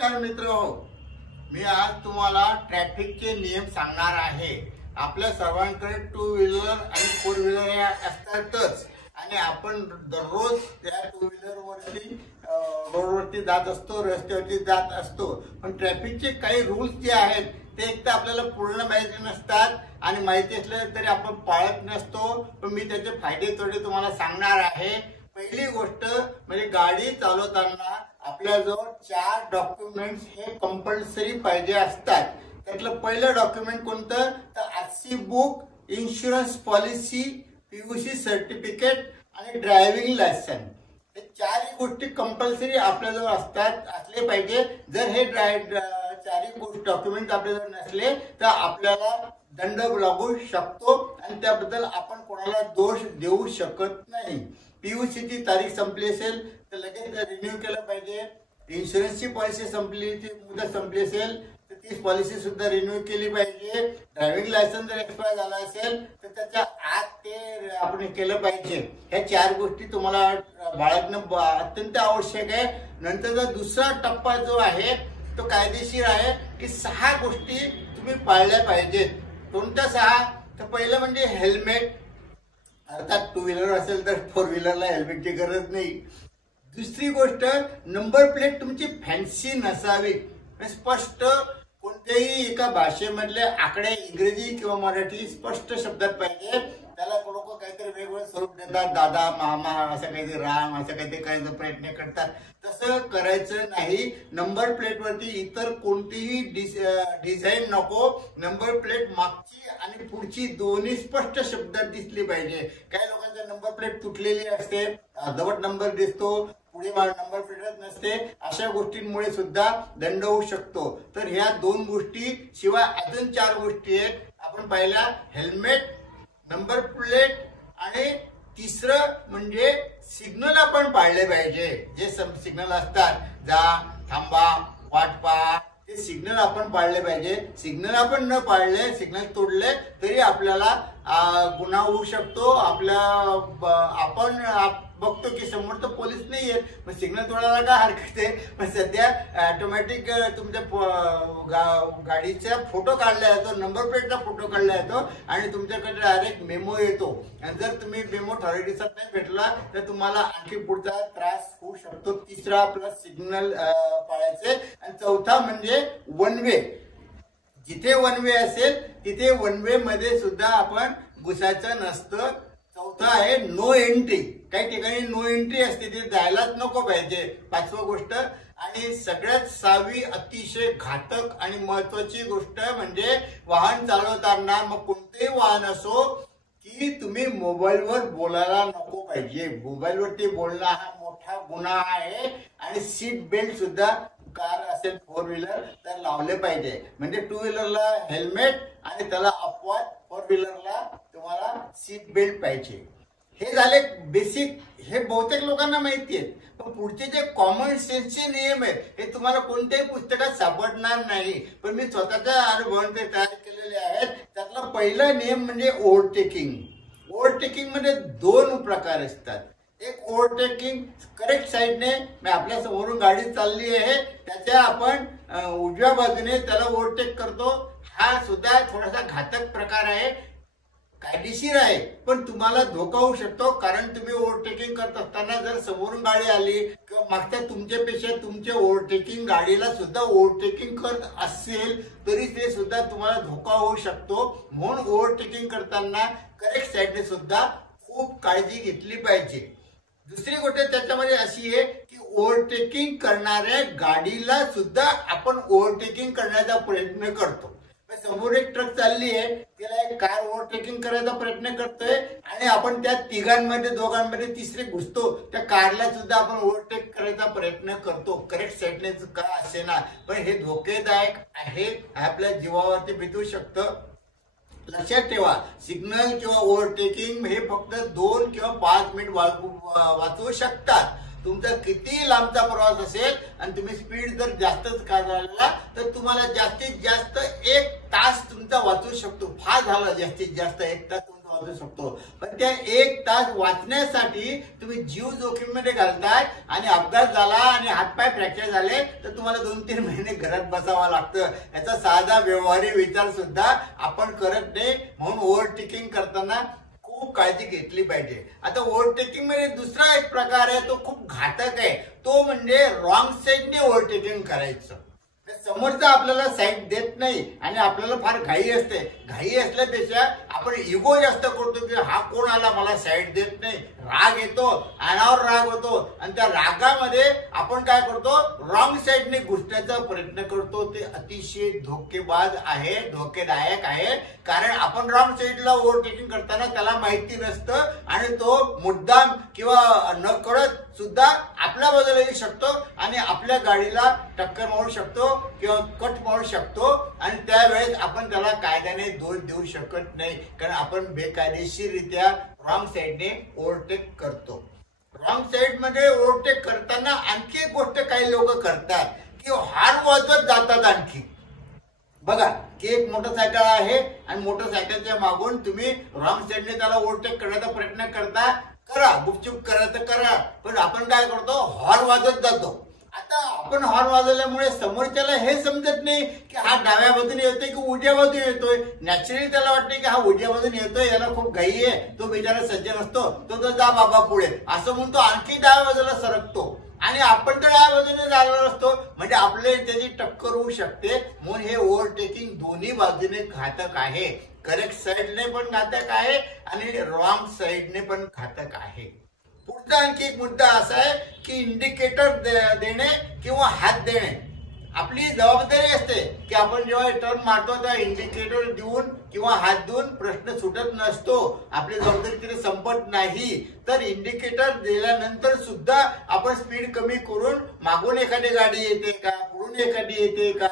नमस्कार मित्रहो, मी आज तुम्हाला ट्रॅफिकचे नियम सांगणार आहे। आपल्या सर्वांकडे टू व्हीलर आणि फोर व्हीलर या असतातच आणि आपण दररोज त्या टू व्हीलर वरती रोडवरती जात असतो, रस्त्यावरती जात असतो। पण ट्रॅफिकचे काही रूल्स जे आहेत ते एक तर आपल्याला पूर्ण माहिती नसतात आणि माहिती असले तरी आपण पाळत नसतो। पण मी त्याचे फायदे तोटे तुम्हाला सांगणार आहे। पहिली गोष्ट म्हणजे गाडी चालवताना आपल्याजवळ 4 डॉक्युमेंट्स हे कंपल्सरी पाहिजे असतात। त्यातलं पहिलं डॉक्युमेंट कोणतं तर RC book, insurance policy, PUC certificate आणि ड्रायव्हिंग लायसन्स। हे 4 गोष्टी कंपल्सरी आपल्याजवळ असले पाहिजे। जर हे 4 डॉक्युमेंट आपल्याजवळ नसले तर आपल्याला दंड लागू शकतो आणि त्याबद्दल आपण कोणाला दोष देऊ शकत नाही। पीयूसीची तारीख संपली असेल तर लगेच रिन्यू केलं पाहिजे। इन्शुरन्सची पॉलिसी संपली, ती मुदत संपली असेल तर ती पॉलिसी सुद्धा रिन्यू केली पाहिजे। ड्रायव्हिंग लायसन्स जर एक्सपायर झाला असेल तर त्याच्या आत ते आपण केलं पाहिजे। ह्या 4 गोष्टी तुम्हाला बाळगणं अत्यंत आवश्यक आहे। नंतरचा दुसरा टप्पा जो आहे तो कायदेशीर आहे की 6 गोष्टी तुम्ही पाळल्या पाहिजेत। कोणत्या 6 तर पहिलं म्हणजे हेल्मेट, अर्थात टू व्हीलर असेल तर फोर व्हीलरला हेल्मेटची गरज नाही। दुसरी गोष्ट नंबर प्लेट तुमची फॅन्सी नसावी, स्पष्ट कोणत्याही एका भाषेमधले आकडे इंग्रजी किंवा मराठी स्पष्ट शब्दात पाहिजे। त्याला लोक काहीतरी वेगवेगळं स्वरूप देतात, दादा, मामा, असं काहीतरी राम, असं काहीतरी करायचा प्रयत्न करतात। तसं करायचं नाही। नंबर प्लेट वरती इतर कोणतीही डिझाईन नको। नंबर प्लेट मागची आणि पुढची दोन्ही स्पष्ट शब्दात दिसली पाहिजे। काही लोकांच्या नंबर प्लेट तुटलेली असते, अर्धवट नंबर दिसतो, पुढे नंबर प्लेटच नसते। अशा गोष्टींमुळे सुद्धा दंड होऊ शकतो। तर ह्या 2 गोष्टी शिवाय अजून 4 गोष्टी आहेत। आपण पाहिल्या हेल्मेट, नंबर प्लेट आणि तिसरं म्हणजे सिग्नल आपण पाळले पाहिजे। जे सिग्नल असतात, जा, थांबा, वाट पहा, ते सिग्नल आपण पाळले पाहिजे। सिग्नल आपण न पाळले, सिग्नल तोडले तरी आपल्याला गुन्हा होऊ शकतो। आपण बघतो की समोर तर पोलीस नाही आहेत, पण सिग्नल तोडायला काय हरकत आहे। पण सध्या ऑटोमॅटिक तुमच्या गाडीचा फोटो काढला जातो, नंबर प्लेटचा फोटो काढला जातो आणि तुमच्याकडे डायरेक्ट मेमो येतो। आणि जर तुम्ही मेमो ठराविक दिवसात नाही भेटला तर तुम्हाला आणखी पुढचा त्रास होऊ शकतो। तिसरा आपला सिग्नल पाळायचे। आणि चौथा म्हणजे वन वे, जिथे वन वे असेल तिथे वन वे मध्ये सुद्धा आपण घुसायचं नसतं। चौथा आहे नो एंट्री, काही ठिकाणी नो एंट्री असते, ते जायलाच नको पाहिजे। 5वी गोष्ट आणि सगळ्यात 6वी अतिशय घातक आणि महत्वाची गोष्ट म्हणजे वाहन चालवताना, मग कोणतेही वाहन असो, की तुम्ही मोबाईलवर बोलायला नको पाहिजे। मोबाईलवरती बोलणं हा मोठा गुन्हा आहे। आणि सीट बेल्ट सुद्धा कार असेल फोर व्हीलर तर लावले पाहिजे। म्हणजे टू व्हीलरला हेल्मेट आणि त्याला अपवाद, फोर व्हीलरला तुम्हाला सीट बेल्ट पाहिजे। हे झाले बेसिक, हे बहुतेक लोकांना माहिती आहे। पण पुढचे जे कॉमन सेन्सचे नियम आहेत हे तुम्हाला कोणत्याही पुस्तकात सापडणार नाही, पण मी स्वतःच्या अनुभवाने तयार केलेले आहेत। त्यातला पहिला नियम म्हणजे ओव्हरटेकिंग। ओव्हरटेकिंग मध्ये 2 प्रकार असतात। एक ओव्हरटेकिंग करेक्ट साईडने, मी आपल्या समोरून गाडी चालली आहे त्याच्या आपण उजव्या बाजूने त्याला ओव्हरटेक करतो, हा सुद्धा थोडासा घातक प्रकार आहे। कायदेशीर आहे पण तुम्हाला धोका होऊ शकतो। कारण तुम्ही ओव्हरटेकिंग करत असताना जर समोरून गाडी आली किंवा मागच्या तुमच्यापेक्षा तुमच्या ओव्हरटेकिंग गाडीला सुद्धा ओव्हरटेकिंग करत असेल तरी ते सुद्धा तुम्हाला धोका होऊ शकतो। म्हणून ओव्हरटेकिंग करताना करेक्ट साईडने सुद्धा खूप काळजी घेतली पाहिजे। दुसरी गोष्ट त्याच्यामध्ये अशी आहे की ओव्हरटेकिंग करणाऱ्या गाडीला सुद्धा आपण ओव्हरटेकिंग करण्याचा प्रयत्न करतो। समोर एक ट्रक चालली आहे, त्याला एक कार ओव्हरटेकिंग करायचा प्रयत्न करतोय आणि आपण त्या तिघांमध्ये दोघांमध्ये तिसरे घुसतो, त्या कारला सुद्धा आपण ओव्हरटेक करायचा प्रयत्न करतो, करेक्ट साईडने का असे ना। पण हे धोकेदायक आहे, आपल्या जीवावरती बितू शकतं। लक्षात ठेवा, सिग्नल किंवा ओव्हरटेकिंग हे फक्त 2 किंवा 5 मिनिट वाचवू शकतात। तुमचा किती लांबचा प्रवास असेल आणि तुम्ही स्पीड जर जास्तच काढला तर तुम्हाला जास्तीत जास्त 1 तास तुमचा वाचू शकतो। फार झाला जास्तीत जास्त 1 तास तुमचा वाचू शकतो, पण त्या 1 तास वाचण्यासाठी तुम्ही जीव जोखीममध्ये घालताय आणि अपघात झाला आणि हातपाय फ्रॅक्चर झाले तर तुम्हाला 2-3 महिने घरात बसावं लागतं. याचा साधा व्यवहारिक विचार सुद्धा आपण करत नाही. म्हणून ओव्हरटेकिंग करताना खूप काळजी घेतली पाहिजे. आता ओव्हरटेकिंग मध्ये दुसरा एक प्रकार आहे, तो खूप घातक आहे. तो म्हणजे रॉंग साईडने ओव्हरटेकिंग करायचं. समोरचा आपल्याला साईड देत नाही आणि आपल्याला फार घाई असते. घाई असल्यापेक्षा आपण इगो जास्त करतो की हा कोण आला मला साईड देत नाही, राग येतो, अनावर राग होतो आणि त्या रागामध्ये आपण काय करतो, रॉंग साईडने घुसण्याचा प्रयत्न करतो. ते अतिशय धोकेबाज आहे, धोकेदायक आहे. कारण आपण रॉंग साईडला ओव्हरटेकिंग करताना त्याला माहिती नसतं आणि तो मुद्दाम किंवा नकळत सुद्धा आपल्या बाजूला येऊ शकतो आणि आपल्या गाडीला टक्कर मारू शकतो किंवा कट मारू शकतो आणि त्यावेळेस आपण त्याला कायद्याने दोष देऊ शकत नाही, कारण आपण बेकायदेशीररित्या रॉंग साईडने ओव्हरटेक करतो. रॉंग साईड मध्ये ओव्हरटेक करताना आणखी एक गोष्ट काही लोक करतात की हॉर्न वाजवत जातात. आणखी बघा की एक मोटरसायकल आहे आणि मोटरसायकलच्या मागून तुम्ही रॉंग साईडने त्याला ओव्हरटेक करण्याचा प्रयत्न करता, करा, गुपचूप करायचं करा, पण आपण काय करतो, हॉर्न वाजवत जातो. आता आपण हॉर्न वाजवल्यामुळे समोरच्याला हे समजत नाही की हा डाव्या बाजूने येतोय की उजव्या बाजूने येतोय. नॅचरली त्याला वाटते की हा उजव्या बाजूने येतोय, याला खूप घाई आहे, तो बिचारा सज्जन असतो, तो जा बाबा पुढे असं म्हणतो, आणखी डाव्या बाजूला सरकतो आणि आपण तर डाव्या बाजूने जाणार असतो, म्हणजे आपले त्याची टक्कर होऊ शकते. म्हणून हे ओव्हरटेकिंग दोन्ही बाजूने घातक आहे. करेक्ट साईडने पण घातक आहे आणि रॉंग साईडने पण घातक आहे. पुढचा आणखी एक मुद्दा असा आहे की इंडिकेटर देणे किंवा हात देणे. आपली जबाबदारी असते की आपण जेव्हा टर्न मारतो तेव्हा इंडिकेटर देऊन किंवा हात देऊन प्रश्न सुटत नसतो, आपली जबाबदारी तिथे संपत नाही. तर इंडिकेटर दिल्यानंतर सुद्धा आपण स्पीड कमी करून मागून एखादी गाडी येते का, पुढून एखादी येते का,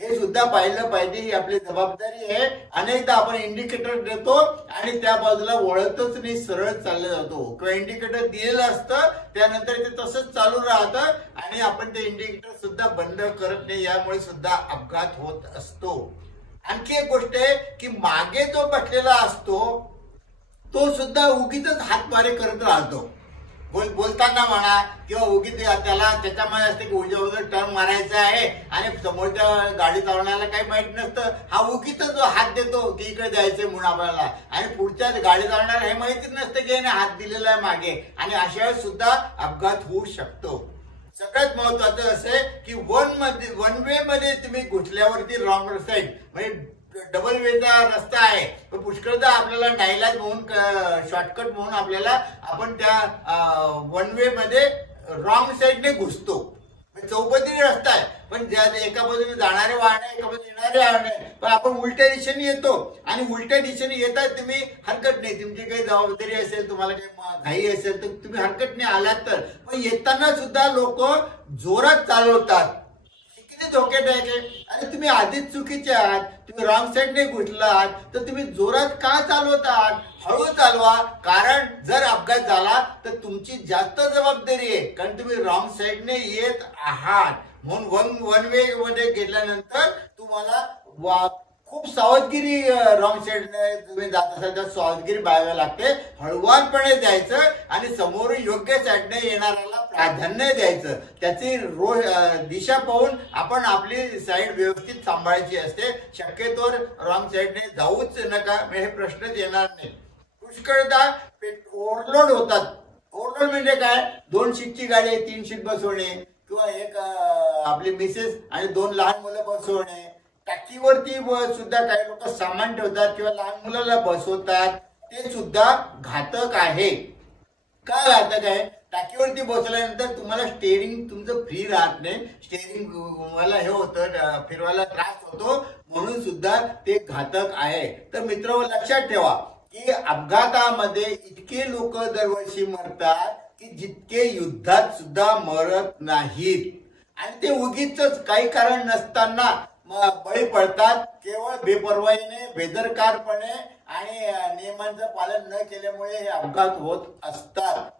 हे सुद्धा पाहिलं पाहिजे. ही आपली जबाबदारी आहे. अनेकदा आपण इंडिकेटर देतो आणि त्या बाजूला वळतच नाही, सरळ चालले जातो किंवा इंडिकेटर दिलेलं असतं त्यानंतर ते तसंच चालू राहतं आणि आपण ते इंडिकेटर सुद्धा बंद करत नाही. यामुळे सुद्धा अपघात होत असतो. आणखी एक गोष्ट आहे की मागे जो बसलेला असतो तो सुद्धा उगीच हातवारे करत राहतो. बोलताना म्हणा किंवा उगीच त्याला त्याच्यामध्ये असते की उजव्या बाजूला टर्न मारायचा आहे आणि समोरच्या गाडी चालवण्याला काही माहित नसतं, हा उगीच जो हात देतो की इकडे जायचंय म्हणून आपल्याला, आणि पुढच्या गाडी चालवण्याला हे माहितीच नसतं की याने हात दिलेला आहे मागे, आणि अशा वेळेस सुद्धा अपघात होऊ शकतो. सगळ्यात महत्वाचं असं की वन वे मध्ये तुम्ही घुसल्यावरती रॉंग साईड म्हणजे डबल वेचा रस्ता आहे, पण पुष्कळदा आपल्याला नाईलाज म्हणून शॉर्टकट म्हणून आपण त्या वन वे मध्ये रॉंग साईडने घुसतो. चौपदरी रस्ता आहे पण ज्या एका बाजूने जाणारे वाहन आहे, एका बाजूने येणारे वाहन आहे, पण आपण उलट्या दिशेने येतो आणि उलट्या दिशेने येतात तुम्ही हरकत नाही, तुमची काही जबाबदारी असेल, तुम्हाला काही घाई असेल तर तुम्ही हरकत नाही आलात तर, पण येताना सुद्धा लोक जोरात चालवतात. किती धोकेदायक आहे. आणि तुम्ही आधीच चुकीचे आहात, तुम्ही रॉंग साईडने घुसलात तर तुम्ही जोरात का चालवत आहात, हळू चालवा. कारण जर अपघात झाला तर तुमची जास्त जबाबदारी आहे, कारण तुम्ही रॉंग साईडने येत आहात. म्हणून वन वे मध्ये गेल्यानंतर तुम्हाला खूप सावधगिरी रॉंग साईडने तुम्ही जात असाल तर सावधगिरी बाळगावी लागते. हळुवारपणे जायचं आणि समोर योग्य साईडने येणाऱ्याला प्राधान्य द्यायचं. त्याची दिशा पाहून आपण आपली साईड व्यवस्थित सांभाळायची असते. शक्यतोवर रॉंग साईडने जाऊच नका, हे प्रश्नच येणार नाही. पुष्कळदा ओव्हरलोड होतात. ओव्हरलोड म्हणजे काय, 2 सीटची गाडी आहे, 3 सीट बसवणे किंवा एक आपली मिसेस आणि 2 लहान मुलं बसवणे. टाकीवरती सुद्धा काही लोक सामान ठेवतात किंवा लहान मुलाला बसवतात, ते सुद्धा घातक आहे. का घातक आहे, टाकीवरती बसवल्यानंतर तुम्हाला स्टेअरिंग तुमचं फ्री राहत नाही, स्टेअरिंग मला हे होतं, फिरवायला त्रास होतो, म्हणून सुद्धा ते घातक आहे. तर मित्र लक्षात ठेवा की अपघातामध्ये इतके लोक दरवर्षी मरतात की जितके युद्धात सुद्धा मरत नाहीत, आणि ते उगीच काही कारण नसताना बळी पडतात. केवळ बेपर्वाईने, बेदरकारपणे आणि नियमांचं पालन न केल्यामुळे हे अपघात होत असतात.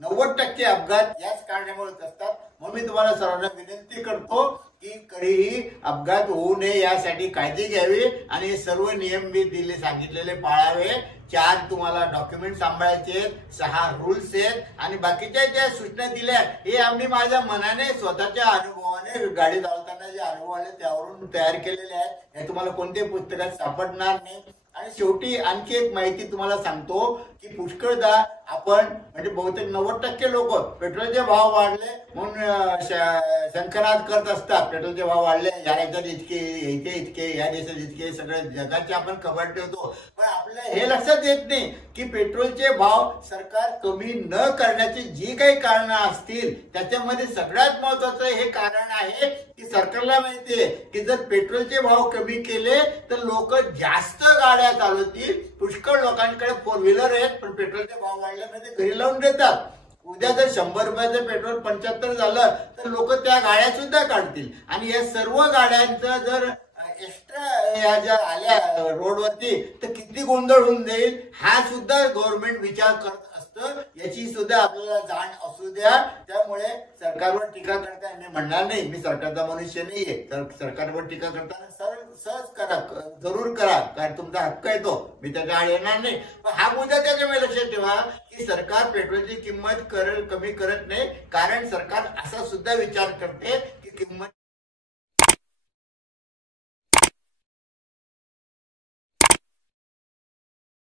90% अपघात याच कारणामुळे होत असतात. म्हणून मी तुम्हाला सर्वांना विनंती करतो की कधीही अपघात होऊ नये यासाठी काळजी घ्यावी आणि सर्व नियम मी सांगितलेले पाळावे. 4 तुम्हाला डॉक्युमेंट सांभाळायचे आहेत, 6 रूल्स आहेत आणि बाकीच्या ज्या सूचना दिल्या हे आम्ही माझ्या मनाने स्वतःच्या अनुभवाने गाडी चालवताना जे अनुभव आले त्यावरून तयार केलेले आहेत. हे तुम्हाला कोणत्याही पुस्तकात सापडणार नाही. आणि शेवटी आणखी एक माहिती तुम्हाला सांगतो की पुष्कळदा आपण म्हणजे बहुतेक 90% लोक पेट्रोलचे भाव वाढले म्हणून शंखनाद करत असतात. पेट्रोलचे भाव वाढले, या राज्यात इतके, इथे इतके, या देशात इतके, सगळ्या जगाची आपण खबर ठेवतो. पण आपल्याला हे लक्षात येत नाही की पेट्रोलचे भाव सरकार कमी न करण्याची जी काही कारणं असतील त्याच्यामध्ये सगळ्यात महत्वाचं हे कारण आहे की सरकारला माहितीये की जर पेट्रोलचे भाव कमी केले तर लोक जास्त गाड्या चालवतील. पुष्कळ लोकांकडे 4 व्हीलर आहेत पण पेट्रोलचे भाव वाढल्यामुळे ते घरी लावून देतात. उद्या जर 100 रुपयाचं पेट्रोल 75 झालं तर लोक त्या गाड्या सुद्धा काढतील. आणि या सर्व गाड्यांचं जर एक्स्ट्रा या ज्या आल्या रोडवरती तर किती गोंधळ होऊन जाईल हा सुद्धा गव्हर्नमेंट विचार करत असतं. याची सुद्धा आपल्याला जाण असू द्या. त्यामुळे सरकारवर टीका करताना मी म्हणणार नाही, मी सरकारचा मनुष्य नाहीये, तर सरकारवर टीका करताना सहज करा, जरूर करा, कारण तुमचा हक्क आहे तो, मी त्याच्या आड येणार नाही. पण हा मुद्दा त्याच्यामुळे लक्षात ठेवा की सरकार पेट्रोलची किंमत कमी करत नाही, कारण सरकार असा सुद्धा विचार करते की किंमत